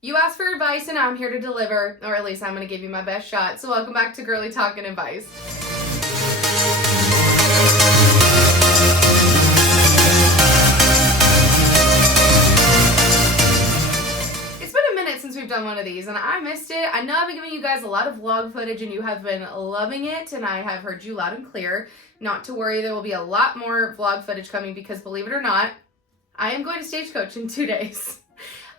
You asked for advice and I'm here to deliver, or at least I'm going to give you my best shot. So welcome back to Girly Talking Advice. It's been a minute since we've done one of these and I missed it. I know I've been giving you guys a lot of vlog footage and you have been loving it and I have heard you loud and clear. Not to worry, there will be a lot more vlog footage coming because believe it or not, I am going to Stagecoach in 2 days.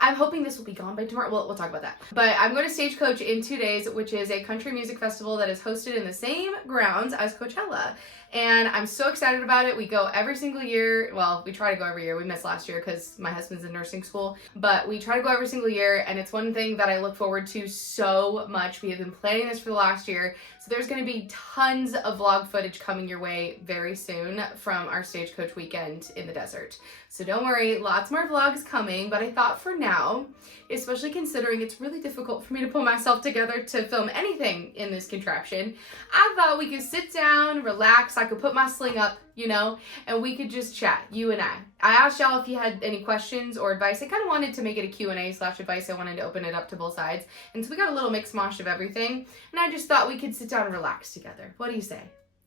I'm hoping this will be gone by tomorrow. We'll talk about that. But I'm going to Stagecoach in 2 days, which is a country music festival that is hosted in the same grounds as Coachella. And I'm so excited about it. We go every single year. Well, we try to go every year. We missed last year because my husband's in nursing school. But we try to go every single year. And it's one thing that I look forward to so much. We have been planning this for the last year. So there's going to be tons of vlog footage coming your way very soon from our Stagecoach weekend in the desert. So don't worry, lots more vlogs coming. But I thought for now, especially considering it's really difficult for me to pull myself together to film anything in this contraption, I thought we could sit down, relax. I could put my sling up, and we could just chat, you and I. I asked y'all if you had any questions or advice. I kind of wanted to make it a Q&A/advice. I wanted to open it up to both sides. And so we got a little mix mosh of everything. And I just thought we could sit down and relax together. What do you say?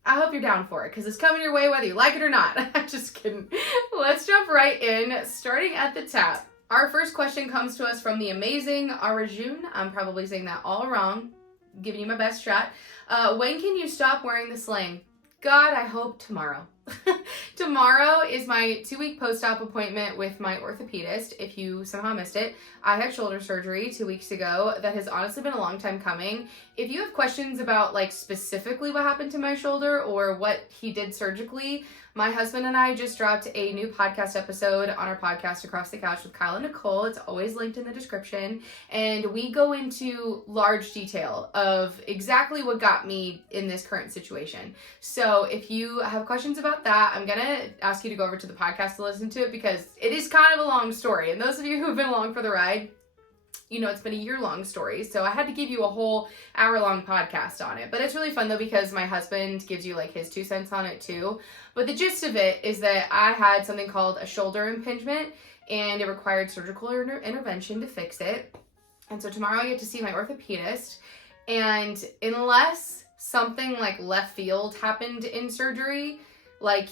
I hope you're down for it because it's coming your way whether you like it or not. I'm just kidding. Let's jump right in, starting at the top. Our first question comes to us from the amazing Arjun. I'm probably saying that all wrong. Giving you my best shot. When can you stop wearing the sling? God, I hope tomorrow. Tomorrow is my 2-week post-op appointment with my orthopedist. If you somehow missed it, I had shoulder surgery 2 weeks ago. That has honestly been a long time coming. If you have questions about specifically what happened to my shoulder or what he did surgically, my husband and I just dropped a new podcast episode on our podcast Across the Couch with Kyle and Nicole. It's always linked in the description. And we go into large detail of exactly what got me in this current situation. So if you have questions about that, I'm going to ask you to go over to the podcast to listen to it because it is kind of a long story. And those of you who have been along for the ride, it's been a year-long story, so I had to give you a whole hour-long podcast on it. But it's really fun, though, because my husband gives you, his 2 cents on it, too. But the gist of it is that I had something called a shoulder impingement, and it required surgical intervention to fix it. And so tomorrow I get to see my orthopedist, and unless something left field happened in surgery,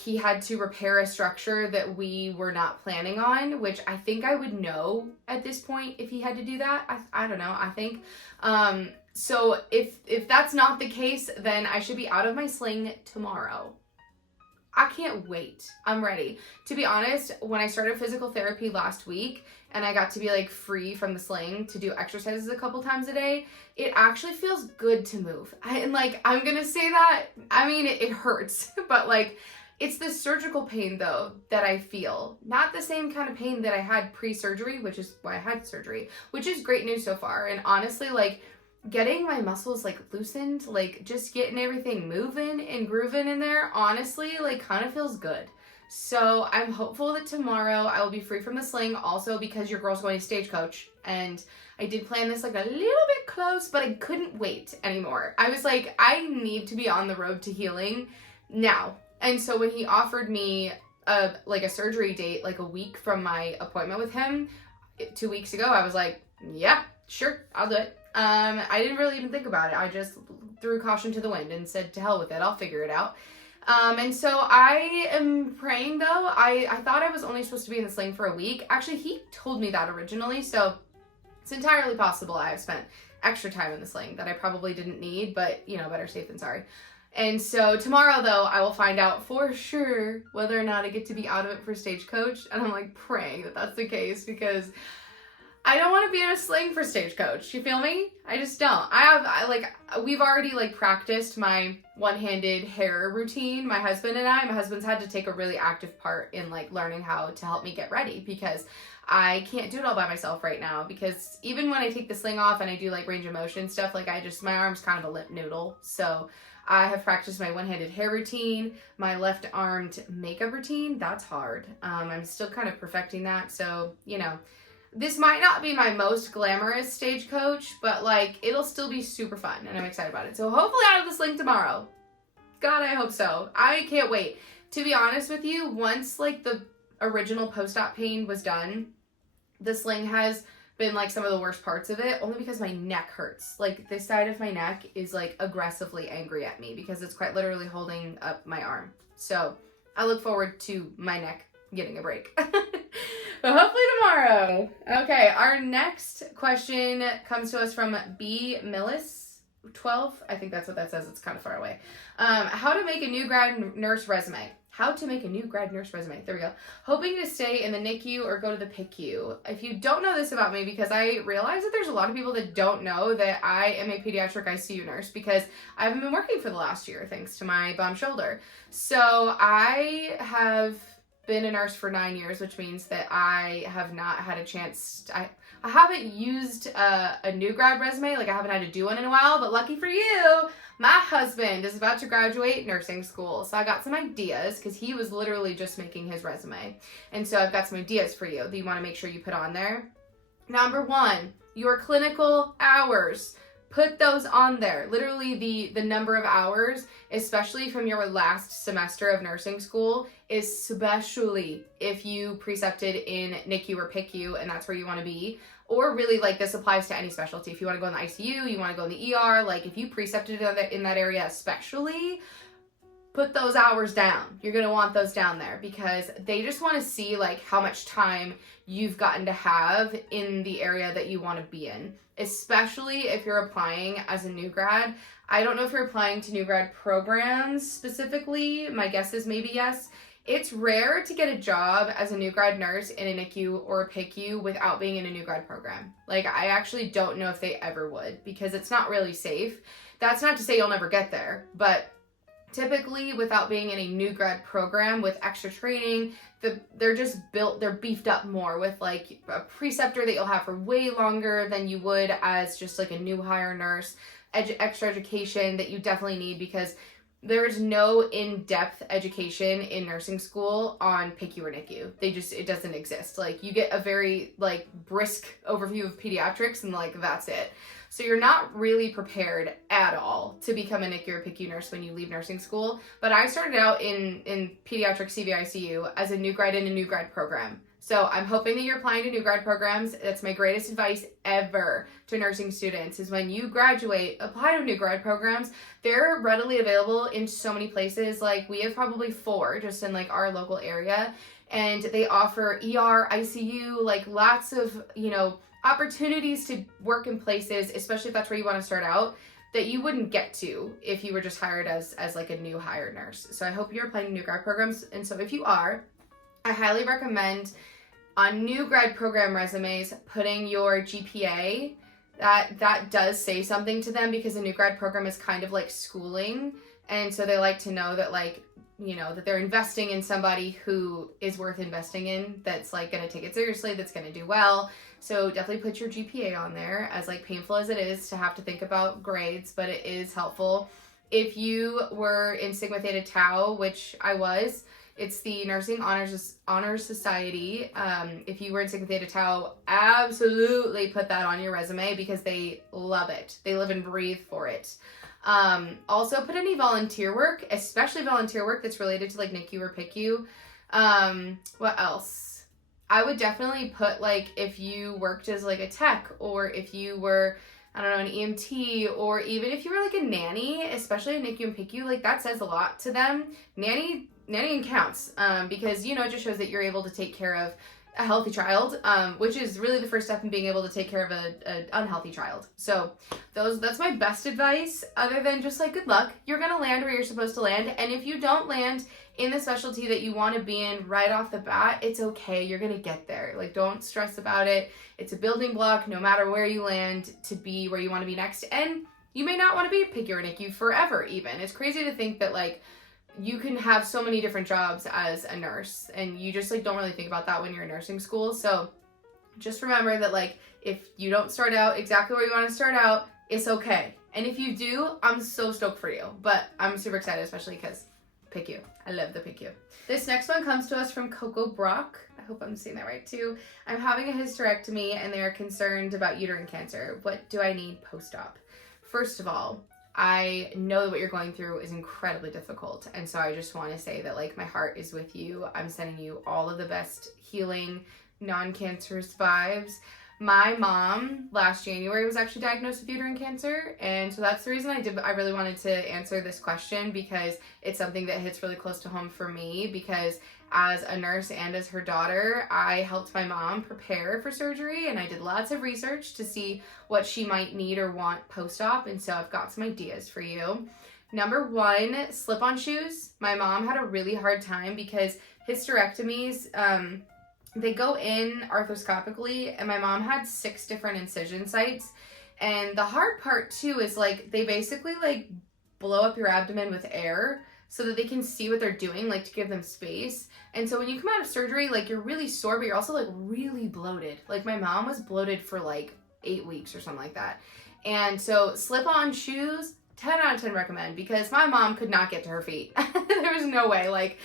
he had to repair a structure that we were not planning on, which I think I would know at this point if he had to do that. I don't know, I think. So if that's not the case, then I should be out of my sling tomorrow. I can't wait. I'm ready. To be honest, when I started physical therapy last week and I got to be free from the sling to do exercises a couple times a day, it actually feels good to move. I'm gonna say that, it hurts, but it's the surgical pain, though, that I feel. Not the same kind of pain that I had pre-surgery, which is why I had surgery, which is great news so far. And honestly, getting my muscles, loosened, just getting everything moving and grooving in there, honestly, kind of feels good. So I'm hopeful that tomorrow I will be free from the sling, also because your girl's going to Stagecoach. And I did plan this, a little bit close, but I couldn't wait anymore. I was I need to be on the road to healing now. And so when he offered me a surgery date, a week from my appointment with him 2 weeks ago, I was yeah, sure, I'll do it. I didn't really even think about it. I just threw caution to the wind and said, to hell with it, I'll figure it out. And so I am praying, though. I thought I was only supposed to be in the sling for a week. Actually, he told me that originally, so it's entirely possible I have spent extra time in the sling that I probably didn't need, but, better safe than sorry. And so tomorrow, though, I will find out for sure whether or not I get to be out of it for Stagecoach. And I'm praying that that's the case because I don't want to be in a sling for Stagecoach. You feel me? I just don't. We've already practiced my one-handed hair routine. My husband and I. My husband's had to take a really active part in learning how to help me get ready because I can't do it all by myself right now because even when I take the sling off and I do range of motion stuff, my arm's kind of a limp noodle. So I have practiced my one-handed hair routine, my left-armed makeup routine. That's hard. I'm still kind of perfecting that. So, this might not be my most glamorous Stagecoach, but it'll still be super fun and I'm excited about it. So hopefully out of the sling tomorrow. God, I hope so. I can't wait. To be honest with you, once the original post-op pain was done, the sling has been like some of the worst parts of it, only because my neck hurts. Like this side of my neck is like aggressively angry at me because it's quite literally holding up my arm. So I look forward to my neck getting a break. But hopefully tomorrow. Okay, our next question comes to us from B. Millis 12. I think that's what that says. It's kind of far away. How to make a new grad nurse resume. How to make a new grad nurse resume. There we go. Hoping to stay in the NICU or go to the PICU. If you don't know this about me, because I realize that there's a lot of people that don't know that I am a pediatric ICU nurse because I haven't been working for the last year thanks to my bum shoulder. So I have been a nurse for 9 years, which means that I have not had a chance. I haven't used a new grad resume. Like I haven't had to do one in a while, but lucky for you, my husband is about to graduate nursing school. So I got some ideas because he was literally just making his resume. And so I've got some ideas for you that you want to make sure you put on there. Number 1, your clinical hours. Put those on there. Literally the number of hours, especially from your last semester of nursing school, especially if you precepted in NICU or PICU and that's where you want to be. Or really, like, this applies to any specialty. If you want to go in the ICU, you want to go in the ER, like if you precepted in that area especially, put those hours down. You're going to want those down there because they just want to see like how much time you've gotten to have in the area that you want to be in, especially if you're applying as a new grad. I don't know if you're applying to new grad programs specifically. My guess is maybe yes. It's rare to get a job as a new grad nurse in a NICU or a PICU without being in a new grad program. Like, I actually don't know if they ever would because it's not really safe. That's not to say you'll never get there, but typically without being in a new grad program with extra training, they're beefed up more with like a preceptor that you'll have for way longer than you would as just like a new hire nurse, extra education that you definitely need because there's no in-depth education in nursing school on PICU or NICU. It doesn't exist. Like you get a very like brisk overview of pediatrics and like that's it. So you're not really prepared at all to become a NICU or PICU nurse when you leave nursing school. But I started out in pediatric CVICU as a new grad in a new grad program. So I'm hoping that you're applying to new grad programs. That's my greatest advice ever to nursing students is when you graduate, apply to new grad programs. They're readily available in so many places. Like we have probably 4 just in like our local area. And they offer ER, ICU, like lots of, opportunities to work in places, especially if that's where you want to start out, that you wouldn't get to if you were just hired as like a new hire nurse. So I hope you're applying to new grad programs. And so if you are, I highly recommend on new grad program resumes putting your GPA. That does say something to them because a new grad program is kind of like schooling. And so they like to know that that they're investing in somebody who is worth investing in, that's like going to take it seriously, that's going to do well. So definitely put your GPA on there, as like painful as it is to have to think about grades, but it is helpful. If you were in Sigma Theta Tau, which I was, it's the Nursing Honors Society. If you were in Sigma Theta Tau, absolutely put that on your resume because they love it. They live and breathe for it. Also put any volunteer work, especially volunteer work that's related to like NICU or PICU. What else? I would definitely put like if you worked as like a tech or if you were, I don't know, an EMT or even if you were like a nanny, especially in NICU and PICU, like that says a lot to them. Nannying counts because, it just shows that you're able to take care of a healthy child, which is really the first step in being able to take care of an unhealthy child. So that's my best advice, other than just like good luck. You're going to land where you're supposed to land. And if you don't land in the specialty that you want to be in right off the bat, it's okay. You're going to get there. Like, don't stress about it. It's a building block no matter where you land to be where you want to be next. And you may not want to be a PICU or NICU forever even. It's crazy to think that like you can have so many different jobs as a nurse and you just like don't really think about that when you're in nursing school. So just remember that like if you don't start out exactly where you want to start out, it's okay. And if you do, I'm so stoked for you. But I'm super excited, especially because PICU. I love the PICU. This next one comes to us from Coco Brock. I hope I'm saying that right too. I'm having a hysterectomy and they are concerned about uterine cancer. What do I need post-op? First of all, I know that what you're going through is incredibly difficult. And so I just want to say that like my heart is with you. I'm sending you all of the best healing, non-cancerous vibes. My mom last January was actually diagnosed with uterine cancer, and so that's the reason I really wanted to answer this question, because it's something that hits really close to home for me, because as a nurse and as her daughter, I helped my mom prepare for surgery, and I did lots of research to see what she might need or want post-op, and so I've got some ideas for you. Number one, slip-on shoes. My mom had a really hard time because hysterectomies, they go in arthroscopically, and my mom had 6 different incision sites. And the hard part too is like they basically like blow up your abdomen with air so that they can see what they're doing, like to give them space. And so when you come out of surgery, like you're really sore, but you're also like really bloated. Like my mom was bloated for like 8 weeks or something like that. And so slip-on shoes, 10 out of 10 recommend, because my mom could not get to her feet. There was no way, like,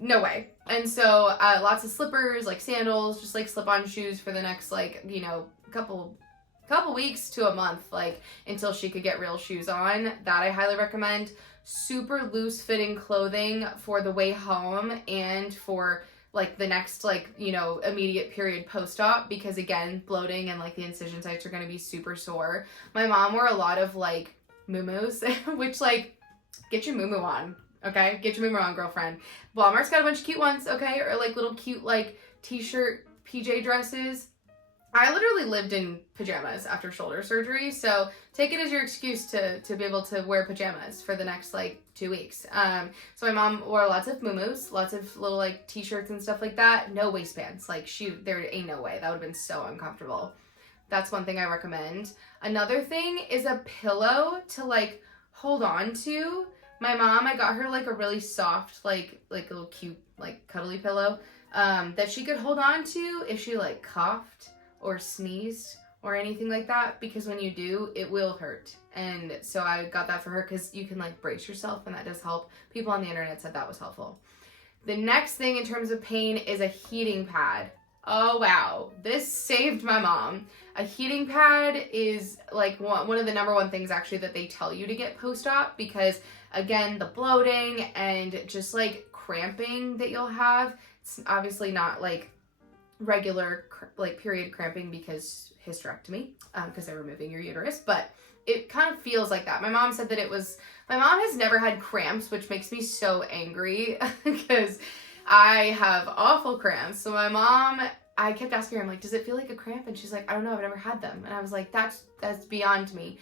no way. And so lots of slippers, like sandals, just like slip-on shoes for the next, like, you know, couple weeks to a month, like until she could get real shoes on. That I highly recommend. Super loose fitting clothing for the way home and for like the next, like, you know, immediate period post-op, because again, bloating and like the incision sites are going to be super sore. My mom wore a lot of like muumuus, which like, get your muumuu on, okay? Get your muumuu on, girlfriend. Walmart's got a bunch of cute ones, okay? Or like little cute like t-shirt PJ dresses. I literally lived in pajamas after shoulder surgery, so take it as your excuse to be able to wear pajamas for the next like 2 weeks. So my mom wore lots of muumuus, lots of little like t-shirts and stuff like that. No waistbands. Like shoot, there ain't no way. That would have been so uncomfortable. That's one thing I recommend. Another thing is a pillow to like hold on to. My mom, I got her like a really soft, like a little cute, like cuddly pillow that she could hold on to if she like coughed or sneezed or anything like that, because when you do, it will hurt. And so I got that for her because you can like brace yourself, and that does help. People on the internet said that was helpful. The next thing in terms of pain is a heating pad. Oh wow, this saved my mom. A heating pad is like one of the number one things actually that they tell you to get post-op, because again, the bloating and just like cramping that you'll have, it's obviously not like regular like period cramping because hysterectomy, because they're removing your uterus, but it kind of feels like that. My mom said that my mom has never had cramps, which makes me so angry because I have awful cramps. So my mom, I kept asking her, I'm like, does it feel like a cramp? And she's like, I don't know, I've never had them. And I was like, that's beyond me.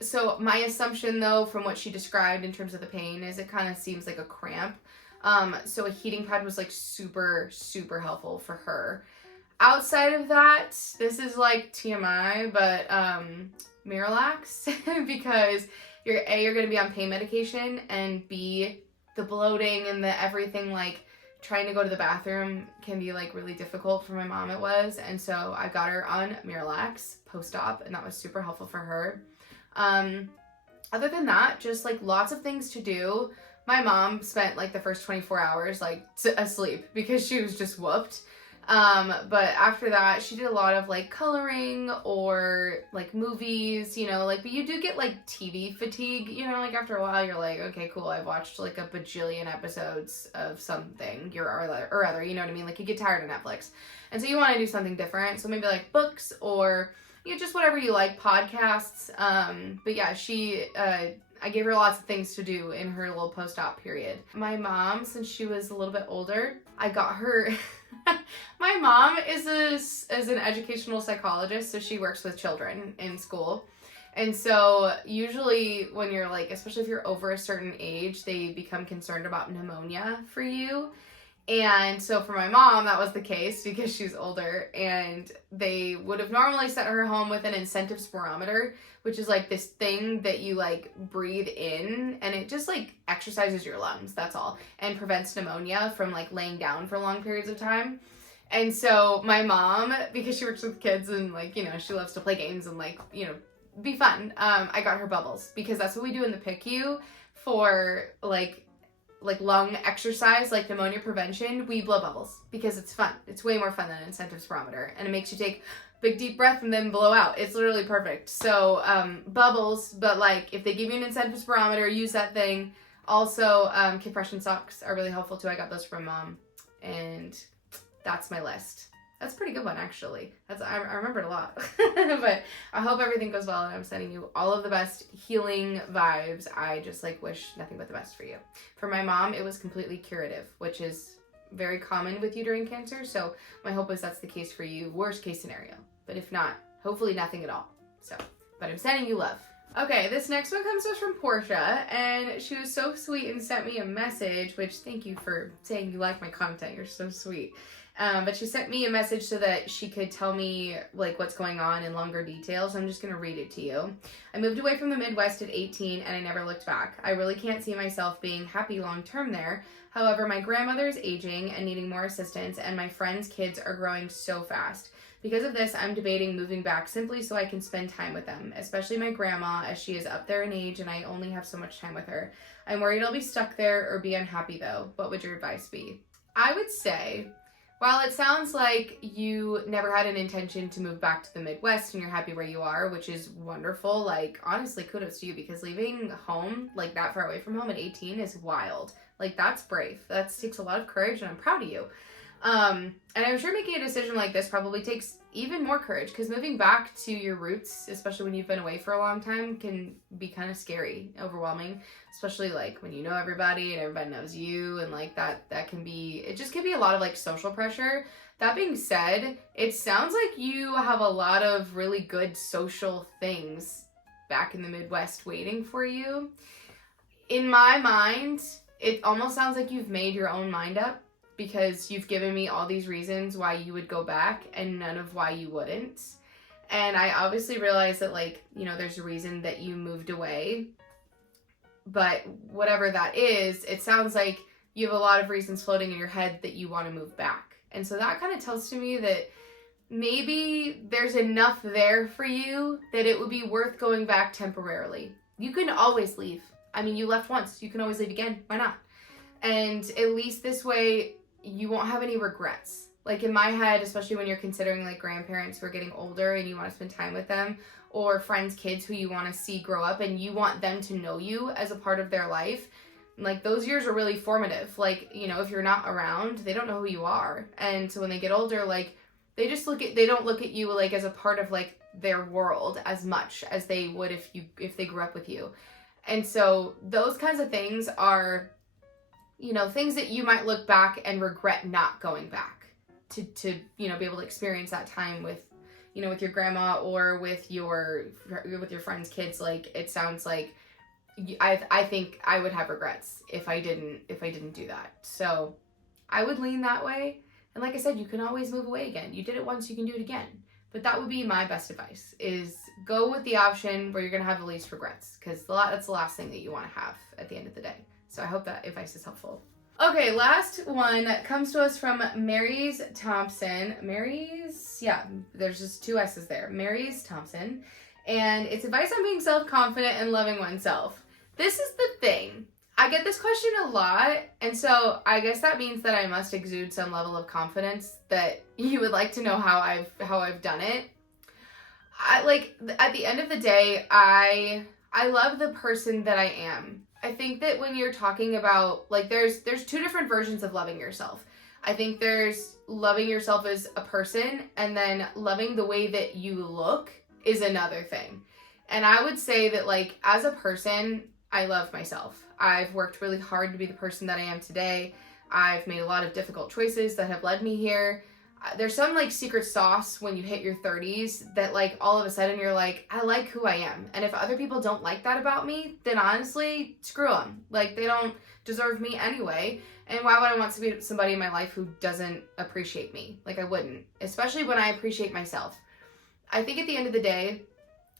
So my assumption though, from what she described in terms of the pain, is it kind of seems like a cramp. So a heating pad was like super, super helpful for her. Outside of that, this is like TMI, but Miralax, because you're going to be on pain medication, and B, the bloating and the everything, like trying to go to the bathroom can be like really difficult for my mom. It was. And so I got her on Miralax post-op, and that was super helpful for her. Other than that, just like lots of things to do. My mom spent like the first 24 hours like asleep because she was just whooped. But after that, she did a lot of like coloring or like movies, you know, like, but you do get like TV fatigue, you know, like after a while you're like, okay, cool, I've watched like a bajillion episodes of something or other, you know what I mean? Like you get tired of Netflix. And so you want to do something different. So maybe like books or, you know, just whatever you like, podcasts. But yeah, I gave her lots of things to do in her little post-op period. My mom, since she was a little bit older, I got her... My mom is an educational psychologist, so she works with children in school. And so usually when you're like, especially if you're over a certain age, they become concerned about pneumonia for you. And so for my mom, that was the case because she's older, and they would have normally sent her home with an incentive spirometer, which is like this thing that you like breathe in, and it just like exercises your lungs, that's all, and prevents pneumonia from like laying down for long periods of time. And so my mom, because she works with kids and like, you know, she loves to play games and like, you know, be fun, I got her bubbles, because that's what we do in the PICU for like lung exercise, like pneumonia prevention. We blow bubbles because it's fun. It's way more fun than an incentive spirometer, and it makes you take big deep breath and then blow out. It's literally perfect. So bubbles, but like if they give you an incentive spirometer, use that thing. Also, compression socks are really helpful too. I got those from Mom, and that's my list. That's a pretty good one, actually. I remembered a lot. But I hope everything goes well, and I'm sending you all of the best healing vibes. I just like wish nothing but the best for you. For my mom, it was completely curative, which is very common with uterine cancer. So my hope is that's the case for you. Worst case scenario. But if not, hopefully nothing at all. So, but I'm sending you love. Okay, this next one comes to us from Portia, and she was so sweet and sent me a message, which thank you for saying you like my content. You're so sweet. But she sent me a message so that she could tell me like what's going on in longer details. I'm just going to read it to you. I moved away from the Midwest at 18 and I never looked back. I really can't see myself being happy long term there. However, my grandmother is aging and needing more assistance, and my friends' kids are growing so fast. Because of this, I'm debating moving back simply so I can spend time with them, especially my grandma, as she is up there in age and I only have so much time with her. I'm worried I'll be stuck there or be unhappy though. What would your advice be? I would say, while it sounds like you never had an intention to move back to the Midwest and you're happy where you are, which is wonderful, like honestly kudos to you, because leaving home like that far away from home at 18 is wild. Like that's brave. That takes a lot of courage and I'm proud of you. And I'm sure making a decision like this probably takes even more courage, because moving back to your roots, especially when you've been away for a long time, can be kind of scary, overwhelming, especially like when you know everybody and everybody knows you, and like that can be, it just can be a lot of like social pressure. That being said, it sounds like you have a lot of really good social things back in the Midwest waiting for you. In my mind, it almost sounds like you've made your own mind up, because you've given me all these reasons why you would go back and none of why you wouldn't. And I obviously realize that, like, you know, there's a reason that you moved away. But whatever that is, it sounds like you have a lot of reasons floating in your head that you want to move back. And so that kind of tells to me that maybe there's enough there for you that it would be worth going back temporarily. You can always leave. I mean, you left once. You can always leave again. Why not? And at least this way, you won't have any regrets. Like in my head, especially when you're considering like grandparents who are getting older and you want to spend time with them, or friends' kids who you want to see grow up and you want them to know you as a part of their life, like those years are really formative. Like, you know, if you're not around, they don't know who you are. And so when they get older, like they don't look at you like as a part of like their world as much as they would if they grew up with you. And so those kinds of things are, you know, things that you might look back and regret not going back to you know, be able to experience that time with, you know, with your grandma or with your friends' kids. Like it sounds like I think I would have regrets if I didn't do that. So I would lean that way. And like I said, you can always move away again. You did it once, you can do it again. But that would be my best advice, is go with the option where you're going to have the least regrets, because that's the last thing that you want to have at the end of the day. So I hope that advice is helpful. Okay, last one comes to us from Mary's Thompson. There's just two S's there. Mary's Thompson. And it's advice on being self-confident and loving oneself. This is the thing. I get this question a lot, and so I guess that means that I must exude some level of confidence that you would like to know how I've done it. At the end of the day, I love the person that I am. I think that when you're talking about, like, there's two different versions of loving yourself. I think there's loving yourself as a person, and then loving the way that you look is another thing. And I would say that, like, as a person, I love myself. I've worked really hard to be the person that I am today. I've made a lot of difficult choices that have led me here. There's some like secret sauce when you hit your 30s that like all of a sudden you're like, I like who I am. And if other people don't like that about me, then honestly, screw them. Like they don't deserve me anyway. And why would I want to be somebody in my life who doesn't appreciate me? Like I wouldn't, especially when I appreciate myself. I think at the end of the day,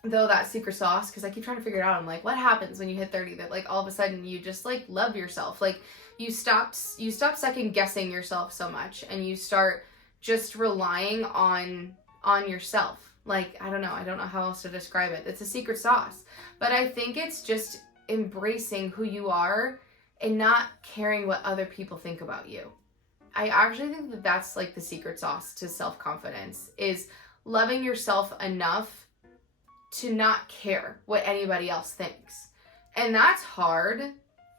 though, that secret sauce, because I keep trying to figure it out. I'm like, what happens when you hit 30 that like all of a sudden you just like love yourself? Like you stop second guessing yourself so much, and you start just relying on yourself. Like, I don't know how else to describe it. It's a secret sauce. But I think it's just embracing who you are and not caring what other people think about you. I actually think that that's like the secret sauce to self-confidence, is loving yourself enough to not care what anybody else thinks. And that's hard,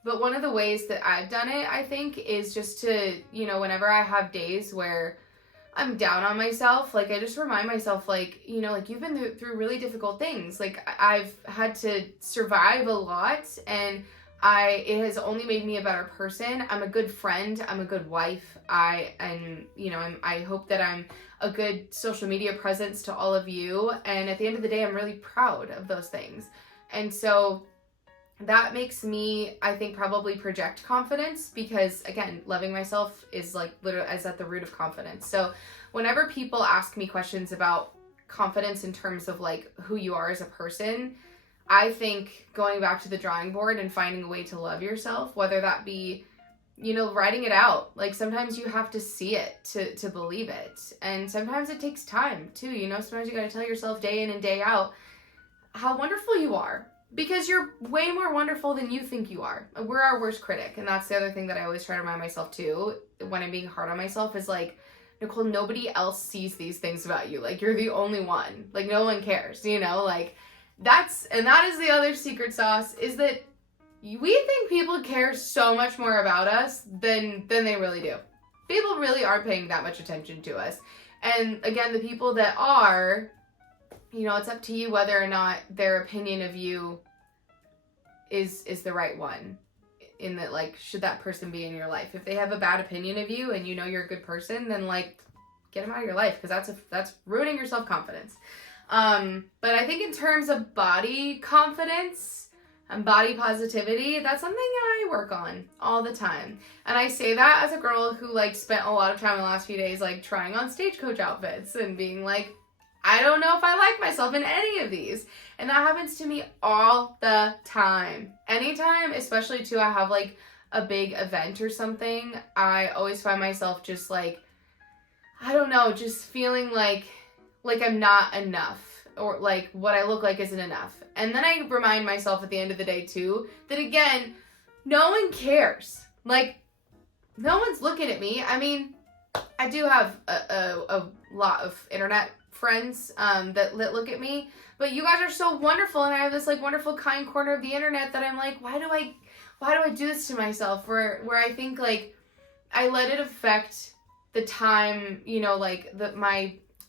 but one of the ways that I've done it, I think, is just to, you know, whenever I have days where I'm down on myself, like, I just remind myself, like, you know, like, you've been through really difficult things. Like, I've had to survive a lot, and it has only made me a better person. I'm a good friend. I'm a good wife. I hope that I'm a good social media presence to all of you. And at the end of the day, I'm really proud of those things. And so that makes me, I think, probably project confidence, because again, loving myself is like literally is at the root of confidence. So whenever people ask me questions about confidence in terms of like who you are as a person, I think going back to the drawing board and finding a way to love yourself, whether that be, you know, writing it out. Like, sometimes you have to see it to believe it. And sometimes it takes time too, you know, sometimes you got to tell yourself day in and day out how wonderful you are, because you're way more wonderful than you think you are. We're our worst critic. And that's the other thing that I always try to remind myself too, when I'm being hard on myself, is like, Nicole, nobody else sees these things about you. Like, you're the only one. Like, no one cares, you know, like, that is the other secret sauce, is that we think people care so much more about us than they really do. People really aren't paying that much attention to us. And again, the people that are, you know, it's up to you whether or not their opinion of you is the right one. In that, like, should that person be in your life? If they have a bad opinion of you and you know you're a good person, then like, get them out of your life, because that's ruining your self-confidence. But I think in terms of body confidence and body positivity, that's something I work on all the time. And I say that as a girl who like spent a lot of time in the last few days like trying on stagecoach outfits and being like, I don't know if I like myself in any of these. And that happens to me all the time. Anytime, especially too, I have like a big event or something, I always find myself just like, I don't know, just feeling like I'm not enough, or like what I look like isn't enough. And then I remind myself at the end of the day too, that again, no one cares. Like, no one's looking at me. I mean, I do have a lot of internet friends that look at me, but you guys are so wonderful, and I have this like wonderful kind corner of the internet that I'm like, why do I do this to myself? Where I think like I let it affect the time, you know, like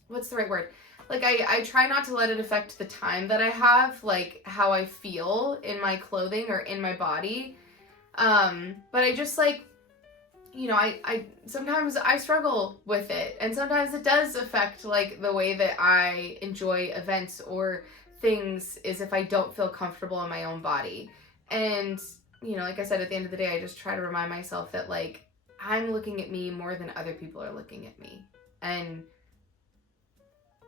what's the right word? Like, I try not to let it affect the time that I have, like, how I feel in my clothing or in my body. But I just, like, you know, I sometimes I struggle with it. And sometimes it does affect, like, the way that I enjoy events or things, is if I don't feel comfortable in my own body. And, you know, like I said, at the end of the day, I just try to remind myself that, like, I'm looking at me more than other people are looking at me. And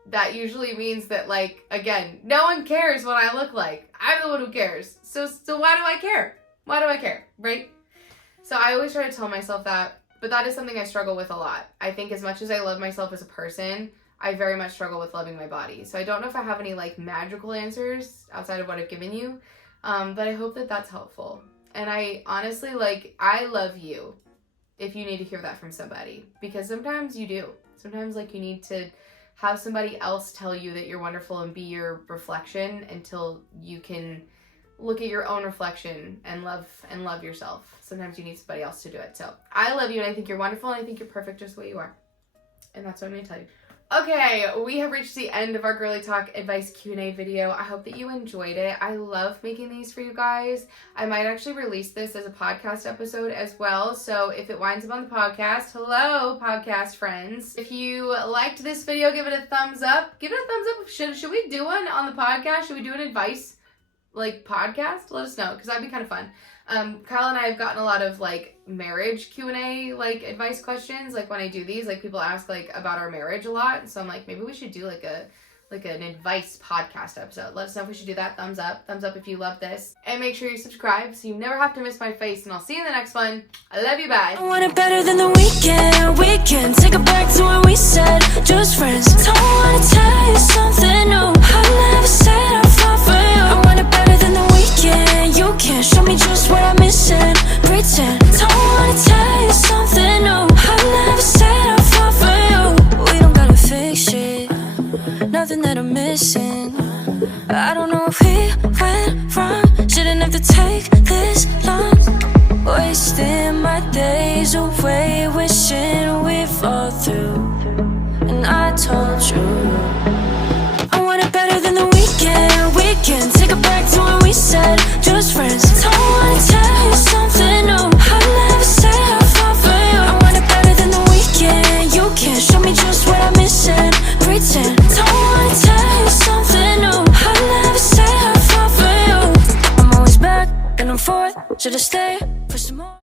that usually means that, like, again, no one cares what I look like. I'm the one who cares. So why do I care? Why do I care, right? So I always try to tell myself that, but that is something I struggle with a lot. I think as much as I love myself as a person, I very much struggle with loving my body. So I don't know if I have any, like, magical answers outside of what I've given you, but I hope that that's helpful. And I honestly, like, I love you if you need to hear that from somebody, because sometimes you do. Sometimes, like, you need to have somebody else tell you that you're wonderful and be your reflection until you can look at your own reflection and love yourself. Sometimes you need somebody else to do it. So I love you, and I think you're wonderful, and I think you're perfect just the way you are. And that's what I'm going to tell you. Okay, we have reached the end of our Girly Talk Advice Q&A video. I hope that you enjoyed it. I love making these for you guys. I might actually release this as a podcast episode as well. So if it winds up on the podcast, hello, podcast friends. If you liked this video, give it a thumbs up. Give it a thumbs up. Should we do one on the podcast? Should we do an advice, like, podcast? Let us know, because that'd be kind of fun. Kyle and I have gotten a lot of, like, marriage Q&A, like, advice questions. Like, when I do these, like, people ask, like, about our marriage a lot. So I'm like, maybe we should do, like, an advice podcast episode. Let us know if we should do that. Thumbs up if you love this. And make sure you subscribe so you never have to miss my face. And I'll see you in the next one. I love you, bye. I want it better than the weekend. Take it back to when we said just friends. Don't wanna tell you something new. I never said I'll fall for you. I want it better than the weekend. You can't show me just what I'm missing. Pretend. Don't wanna tell you something new. I never said I'll fall for you. We don't gotta fix shit. Nothing that I'm missing. I don't know if we went wrong. Shouldn't have to take this long. Wasting my days away, wishing we fall through. I told you.